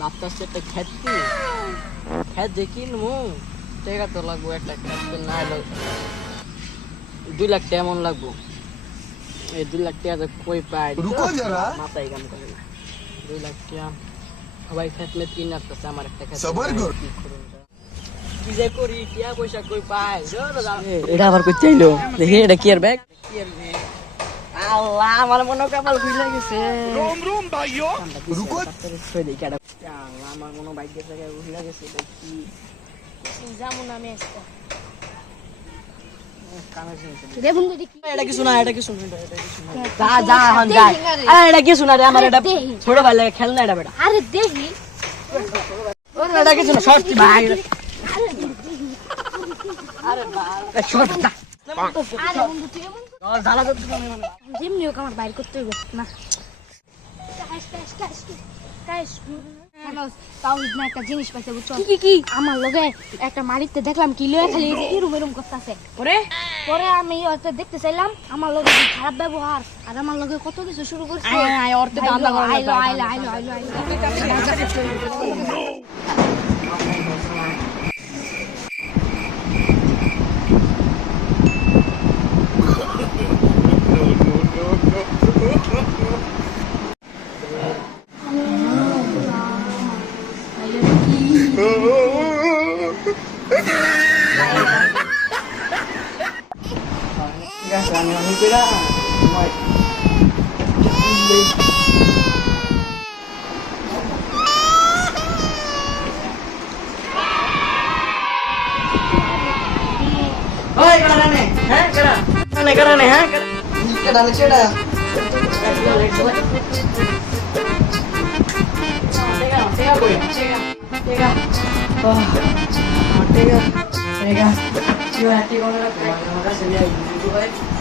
ভাবতেছি একটা খেত যে কিনবো, টাকা তো লাগবো, একটা খেত না হলে 2 লাখ টাকা এমন লাগবো। এই 2 লাখ টাকা কই পাই, মাথায় কাম করে না। 2 লাখ টাকা সবাই খেত মেত কিনে আসতেছে, আমার একটা খেত কি যে করি, টিয়া পয়সা কই পাই। এটা আবার কই চাইলো, দেখি এটা কি আর ব্যাগ, কি আর ব্যাগ। আল্লাহ, আমার মনে কপাল খুলে গেছে। আল্লাহ, আমার মনে বাইক জায়গায় খুলে গেছে। কি যেমন আমি আসতে এটা কিছু না, এটা কিছু না, যা যা হন যা। এটা কিছু না রে, আমার এটা ছোট ভাই লাগে, খেলনা এটা বেটা। আরে দেখি এটা কিছু না, সত্যি ভাই। আরে ভাই ছোট যা। আরে বন্ধু তুই এমন জ্বালা তো যেমনি হোক আমার বাইর করতে হইব না। তাও না একটা জিনিস পাইছে বুঝছো? কি আমার লগে একটা মালিকতে দেখলাম কি লয়ে খালি এরম এরম করতেছে। পরে আমি হয়তো দেখতে চাইলাম, আমার লগে কি খারাপ ব্যবহার, আর আমার লগে কত কিছু শুরু করছে। Yo,